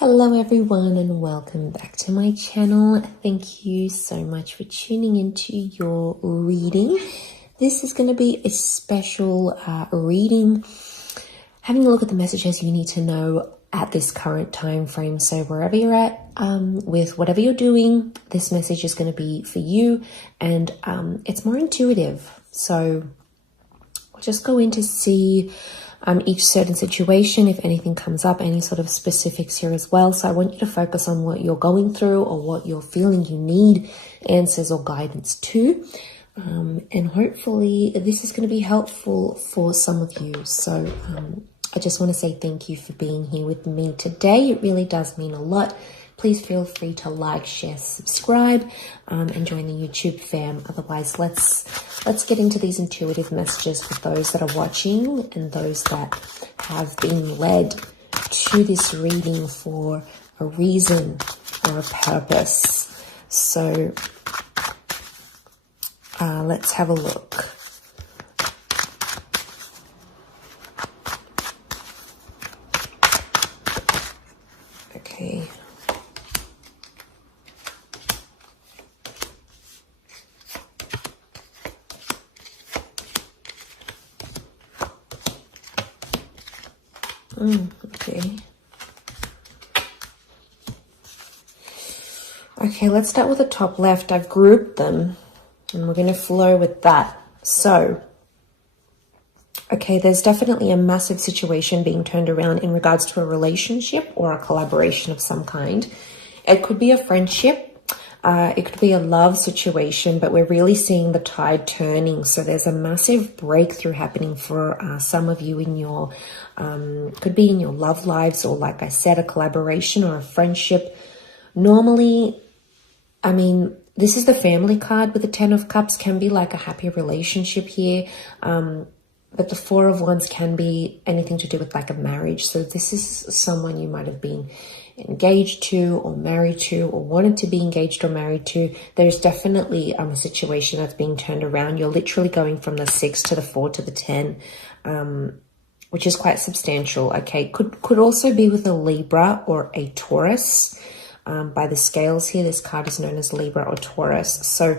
Hello everyone and welcome back to my channel. Thank you so much for tuning into your reading. This is going to be a special reading, having a look at the messages you need to know at this current time frame. So wherever you're at with whatever you're doing, this message is going to be for you, and it's more intuitive. So I'll just go in to see each certain situation, if anything comes up, any sort of specifics here as well. So I want you to focus on what you're going through or what you're feeling you need answers or guidance to. And hopefully this is going to be helpful for some of you. So I just want to say thank you for being here with me today. It really does mean a lot. Please feel free to like, share, subscribe, and join the YouTube fam. Otherwise, let's get into these intuitive messages for those that are watching and those that have been led to this reading for a reason or a purpose. So let's have a look. Okay. Okay. Okay, let's start with the top left. I've grouped them and we're going to flow with that. So, okay, there's definitely a massive situation being turned around in regards to a relationship or a collaboration of some kind. It could be a friendship. It could be a love situation, but we're really seeing the tide turning. So there's a massive breakthrough happening for some of you in your, could be in your love lives, or like I said, a collaboration or a friendship. Normally, I mean, this is the family card with the Ten of Cups, can be like a happy relationship here. But the Four of Wands can be anything to do with like a marriage. So this is someone you might have been engaged to or married to or wanted to be engaged or married to. There's definitely a situation that's being turned around. You're literally going from the 6 to the 4 to the 10, which is quite substantial. Okay, could also be with a Libra or a Taurus. By the scales here, this card is known as Libra or Taurus. So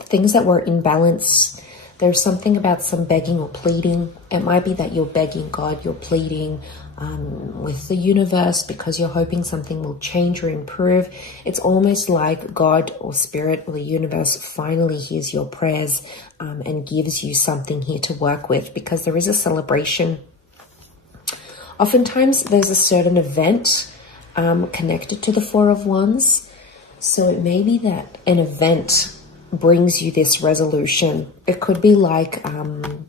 things that were in balance. There's something about some begging or pleading. It might be that you're begging God, you're pleading with the universe because you're hoping something will change or improve. It's almost like God or Spirit or the universe finally hears your prayers and gives you something here to work with, because there is a celebration. Oftentimes there's a certain event connected to the Four of Wands. So it may be that an event brings you this resolution. It could be like an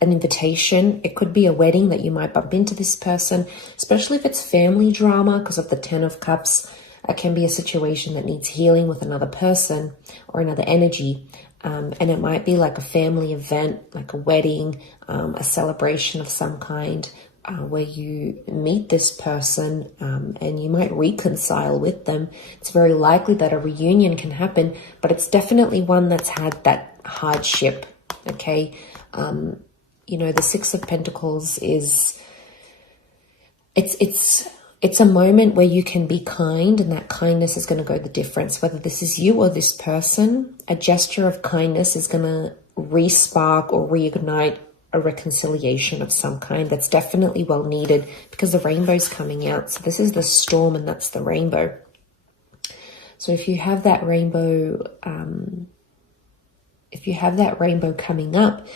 invitation. It could be a wedding that you might bump into this person, especially if it's family drama because of the Ten of Cups. It can be a situation that needs healing with another person or another energy. And it might be like a family event, like a wedding, a celebration of some kind, where you meet this person and you might reconcile with them. It's very likely that a reunion can happen, but it's definitely one that's had that hardship. Okay. You know, the Six of Pentacles is, it's a moment where you can be kind, and that kindness is going to go the difference. Whether this is you or this person, a gesture of kindness is going to re-spark or reignite a reconciliation of some kind. That's definitely well needed because the rainbow's coming out. So this is the storm and that's the rainbow. So if you have that rainbow, coming up,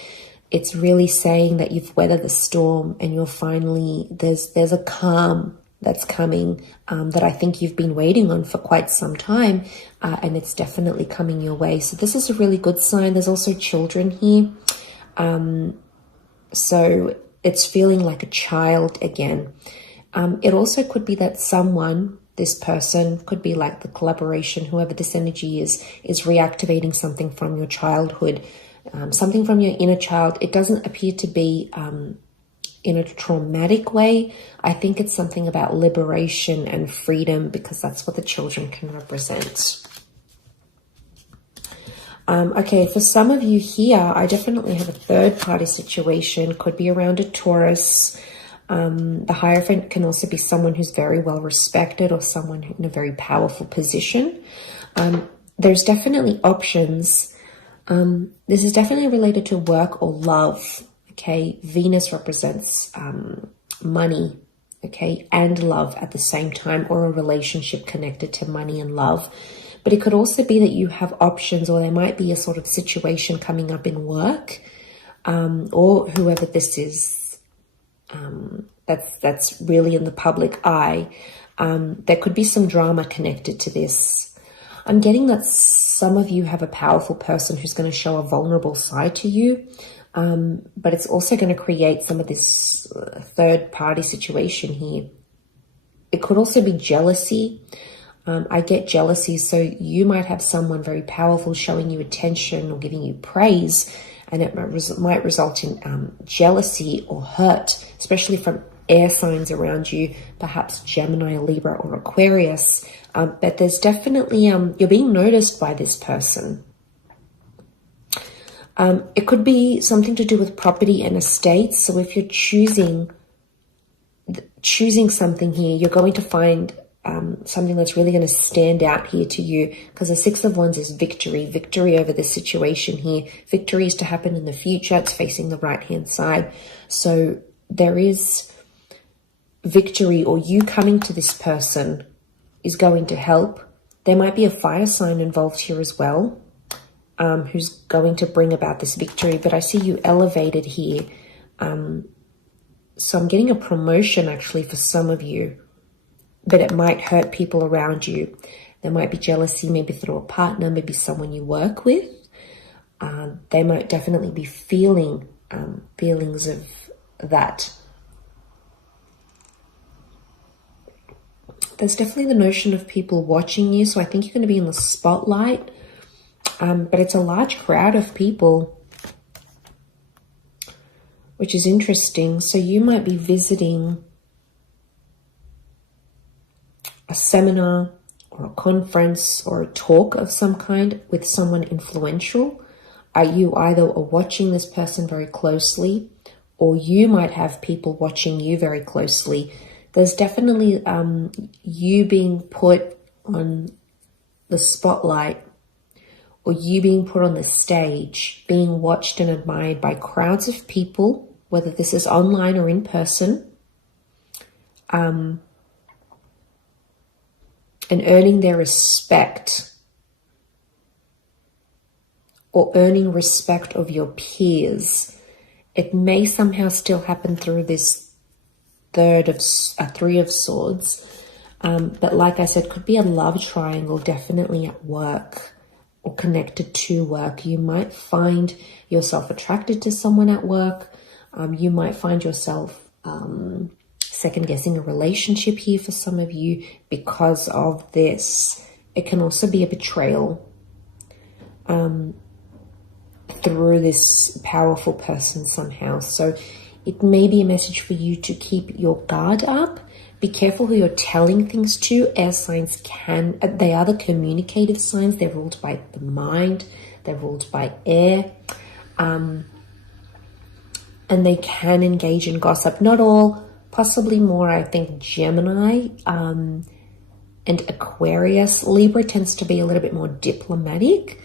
it's really saying that you've weathered the storm and you're finally, there's a calm that's coming that I think you've been waiting on for quite some time, and it's definitely coming your way. So this is a really good sign. There's also children here. So it's feeling like a child again. It also could be that someone, this person, could be like the collaboration, whoever this energy is reactivating something from your childhood, something from your inner child. It doesn't appear to be in a traumatic way. I think it's something about liberation and freedom, because that's what the children can represent. Okay, for some of you here, I definitely have a third party situation. Could be around a Taurus. The Hierophant can also be someone who's very well respected or someone in a very powerful position. There's definitely options. This is definitely related to work or love. Okay, Venus represents money, okay, and love at the same time, or a relationship connected to money and love. But it could also be that you have options, or there might be a sort of situation coming up in work, or whoever this is, that's really in the public eye. There could be some drama connected to this. I'm getting that some of you have a powerful person who's going to show a vulnerable side to you, but it's also going to create some of this third party situation here. It could also be jealousy. I get jealousy, so you might have someone very powerful showing you attention or giving you praise, and it might result in jealousy or hurt, especially from air signs around you, perhaps Gemini, Libra, or Aquarius. But there's definitely, you're being noticed by this person. It could be something to do with property and estates. So if you're choosing something here, you're going to find something that's really going to stand out here to you, because the Six of Wands is victory over this situation here. Victory is to happen in the future. It's facing the right-hand side. So there is victory, or you coming to this person is going to help. There might be a fire sign involved here as well, who's going to bring about this victory. But I see you elevated here. So I'm getting a promotion actually for some of you, but it might hurt people around you. There might be jealousy, maybe through a partner, maybe someone you work with. They might definitely be feeling feelings of that. There's definitely the notion of people watching you, so I think you're going to be in the spotlight. But it's a large crowd of people, which is interesting. So you might be visiting a seminar or a conference or a talk of some kind with someone influential. You either are watching this person very closely, or you might have people watching you very closely. There's definitely you being put on the spotlight, or you being put on the stage, being watched and admired by crowds of people, whether this is online or in person, and earning their respect, or earning respect of your peers. It may somehow still happen through this Three of Swords. But like I said, could be a love triangle, definitely at work or connected to work. You might find yourself attracted to someone at work. You might find yourself second guessing a relationship here for some of you because of this. It can also be a betrayal through this powerful person somehow. So it may be a message for you to keep your guard up. Be careful who you're telling things to. Air signs they are the communicative signs. They're ruled by the mind. They're ruled by air. And they can engage in gossip. Not all, possibly more, I think, Gemini and Aquarius. Libra tends to be a little bit more diplomatic,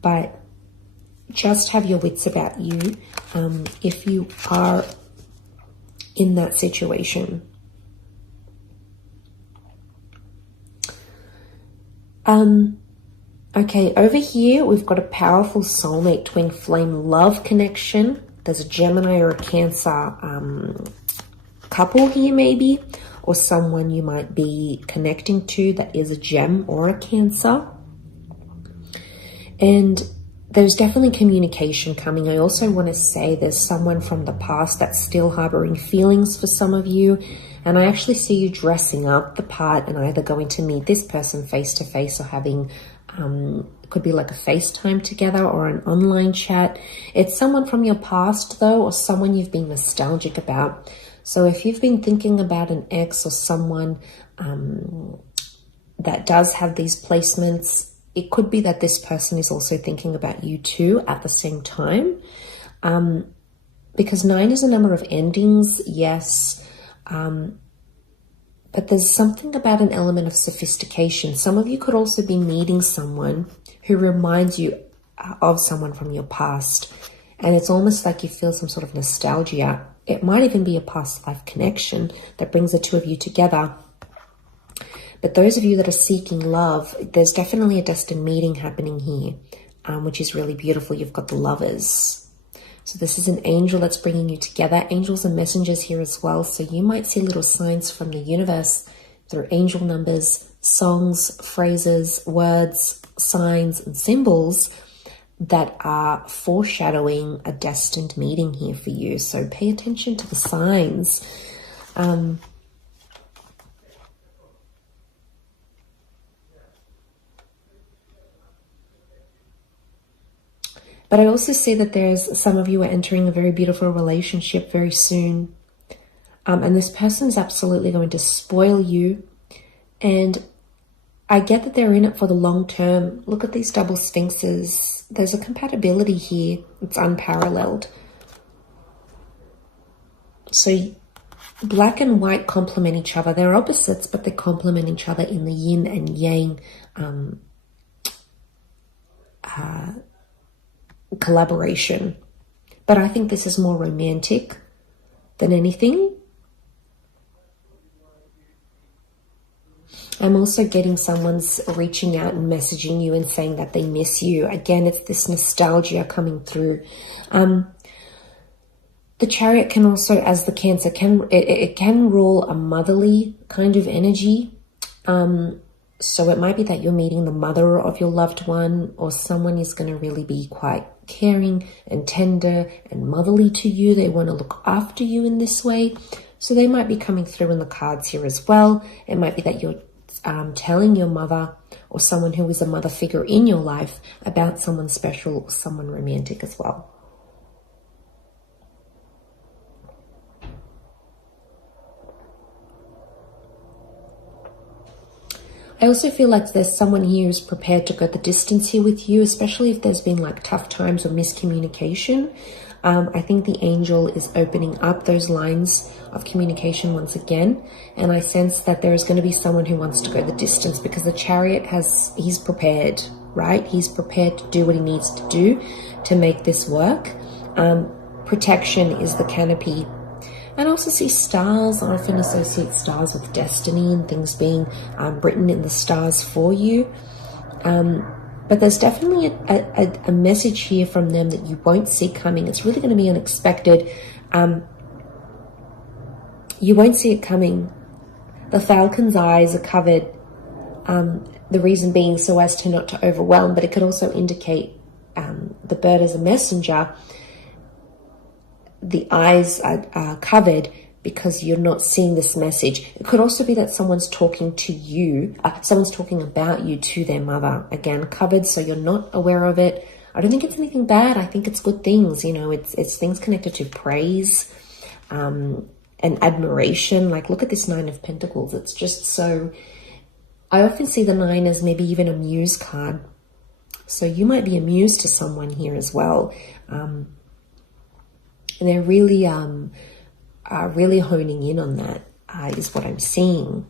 but just have your wits about you if you are in that situation. Okay, over here we've got a powerful soulmate twin flame love connection. There's a Gemini or a Cancer couple here maybe, or someone you might be connecting to that is a Gem or a Cancer. And there's definitely communication coming. I also want to say there's someone from the past that's still harboring feelings for some of you. And I actually see you dressing up the part and either going to meet this person face to face or having, it could be like a FaceTime together or an online chat. It's someone from your past though, or someone you've been nostalgic about. So if you've been thinking about an ex or someone that does have these placements, it could be that this person is also thinking about you too at the same time. Because 9 is a number of endings, yes. But there's something about an element of sophistication. Some of you could also be meeting someone who reminds you of someone from your past. And it's almost like you feel some sort of nostalgia. It might even be a past life connection that brings the two of you together. But those of you that are seeking love, there's definitely a destined meeting happening here, which is really beautiful. You've got the lovers. So this is an angel that's bringing you together. Angels and messengers here as well. So you might see little signs from the universe through angel numbers, songs, phrases, words, signs, and symbols that are foreshadowing a destined meeting here for you. So pay attention to the signs. But I also see that there's some of you are entering a very beautiful relationship very soon. And this person is absolutely going to spoil you. And I get that they're in it for the long term. Look at these double sphinxes. There's a compatibility here. It's unparalleled. So black and white complement each other. They're opposites, but they complement each other in the yin and yang collaboration. But I think this is more romantic than anything. I'm also getting someone's reaching out and messaging you and saying that they miss you. Again, it's this nostalgia coming through. The Chariot can also, as the Cancer, it can rule a motherly kind of energy. So it might be that you're meeting the mother of your loved one, or someone is going to really be quite caring and tender and motherly to you. They want to look after you in this way. So they might be coming through in the cards here as well. It might be that you're telling your mother or someone who is a mother figure in your life about someone special or someone romantic as well. I also feel like there's someone here who's prepared to go the distance here with you, especially if there's been like tough times or miscommunication. I think the angel is opening up those lines of communication once again. And I sense that there is going to be someone who wants to go the distance, because the Chariot he's prepared, right? He's prepared to do what he needs to do to make this work. Protection is the canopy. And I also see stars. I often associate stars with destiny and things being written in the stars for you. But there's definitely a message here from them that you won't see coming. It's really going to be unexpected. You won't see it coming. The falcon's eyes are covered. The reason being so as to not to overwhelm, but it could also indicate the bird as a messenger. The eyes are covered because you're not seeing this message. It could also be that someone's talking to you, someone's talking about you to their mother. Again, covered, so you're not aware of it. I don't think it's anything bad. I think it's good things. You know, it's things connected to praise and admiration. Like, look at this 9 of Pentacles. It's just so... I often see the 9 as maybe even a muse card. So you might be a muse to someone here as well. And they're really... really honing in on that is what I'm seeing.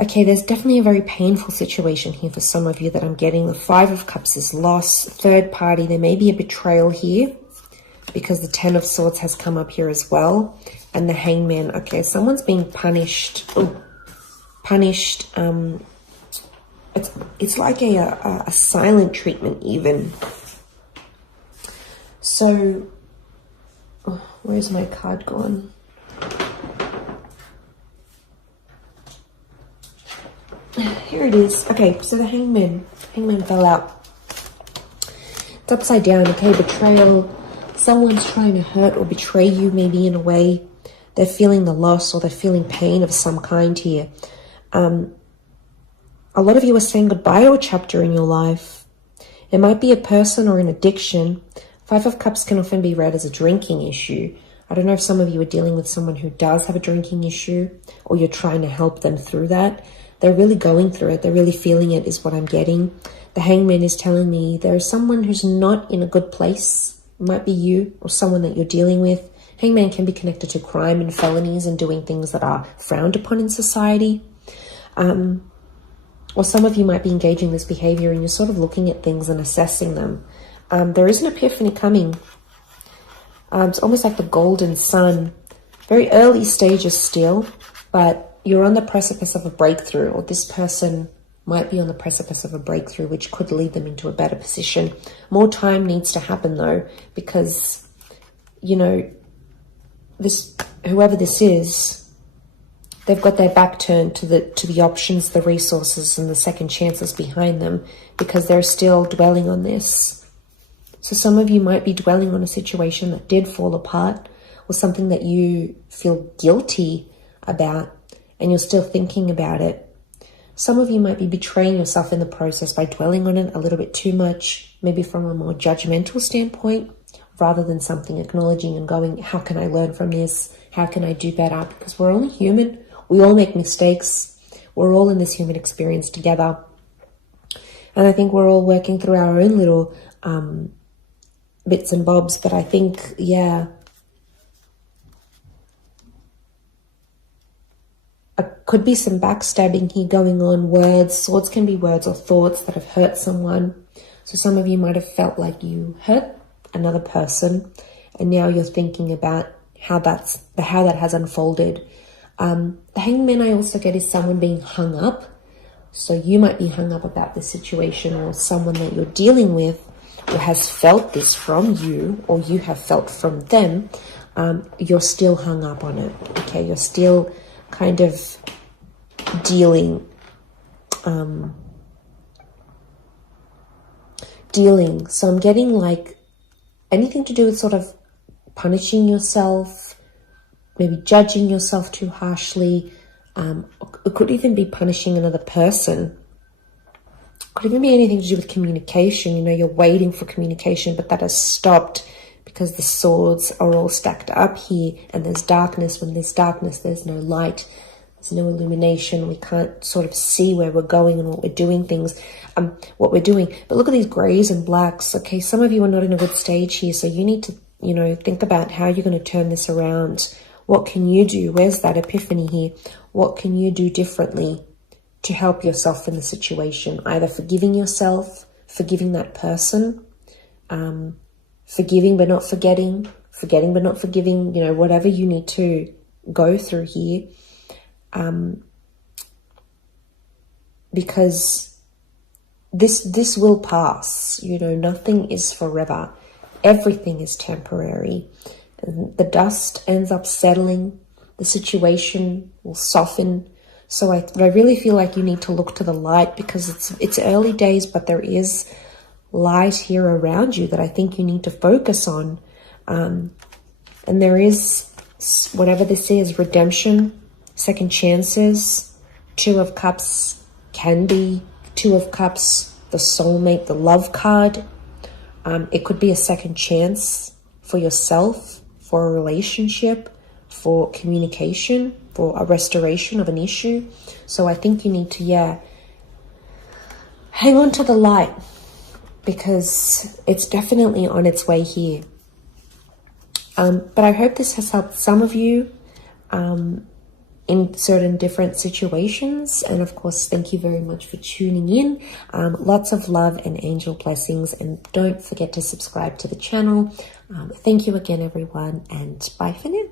Okay, there's definitely a very painful situation here for some of you that I'm getting. The 5 of Cups is loss, third party. There may be a betrayal here because the 10 of Swords has come up here as well. And the Hangman. Okay, someone's being punished. Punished. It's like a silent treatment even. So... where's my card gone? Here it is. Okay, so the Hangman fell out. It's upside down. Okay, betrayal. Someone's trying to hurt or betray you, maybe in a way. They're feeling the loss or they're feeling pain of some kind here. A lot of you are saying goodbye to a chapter in your life. It might be a person or an addiction. 5 of Cups can often be read as a drinking issue. I don't know if some of you are dealing with someone who does have a drinking issue, or you're trying to help them through that. They're really going through it. They're really feeling it is what I'm getting. The Hangman is telling me there is someone who's not in a good place. It might be you or someone that you're dealing with Hangman can be connected to crime and felonies and doing things that are frowned upon in society. Or some of you might be engaging this behavior and you're sort of looking at things and assessing them. There is an epiphany coming. It's almost like the golden sun. Very early stages still, but you're on the precipice of a breakthrough, or this person might be on the precipice of a breakthrough, which could lead them into a better position. More time needs to happen though, because, you know, whoever this is, they've got their back turned to the options, the resources, and the second chances behind them, because they're still dwelling on this. So some of you might be dwelling on a situation that did fall apart, or something that you feel guilty about, and you're still thinking about it. Some of you might be betraying yourself in the process by dwelling on it a little bit too much, maybe from a more judgmental standpoint, rather than something acknowledging and going, how can I learn from this? How can I do better? Because we're only human. We all make mistakes. We're all in this human experience together. And I think we're all working through our own little bits and bobs. But I think, yeah, could be some backstabbing here going on. Words, swords can be words or thoughts that have hurt someone. So some of you might have felt like you hurt another person, and now you're thinking about how that has unfolded. The hangman I also get is someone being hung up. So you might be hung up about this situation, or someone that you're dealing with or has felt this from you, or you have felt from them. You're still hung up on it. Okay, you're still kind of dealing. So I'm getting like anything to do with sort of punishing yourself, maybe judging yourself too harshly. It could even be punishing another person. It could even be anything to do with communication. You know, you're waiting for communication, but that has stopped because the swords are all stacked up here, and there's darkness. When there's darkness, there's no light. There's no illumination. We can't sort of see where we're going and what we're doing what we're doing. But look at these grays and blacks. Okay, some of you are not in a good stage here, so you need to, you know, think about how you're going to turn this around. What can you do? Where's that epiphany here? What can you do differently to help yourself in the situation? Either forgiving yourself, forgiving that person, forgiving but not forgetting, forgetting but not forgiving, you know, whatever you need to go through here. Because this will pass, you know, nothing is forever. Everything is temporary. And the dust ends up settling. The situation will soften. So I really feel like you need to look to the light, because it's early days, but there is light here around you that I think you need to focus on. And there is, whatever this is, redemption, second chances. Two of Cups can be Two of Cups, the soulmate, the love card. It could be a second chance for yourself, for a relationship, for communication, for a restoration of an issue. So I think you need to, hang on to the light, because it's definitely on its way here. But I hope this has helped some of you in certain different situations. And of course, thank you very much for tuning in. Lots of love and angel blessings. And don't forget to subscribe to the channel. Thank you again, everyone. And bye for now.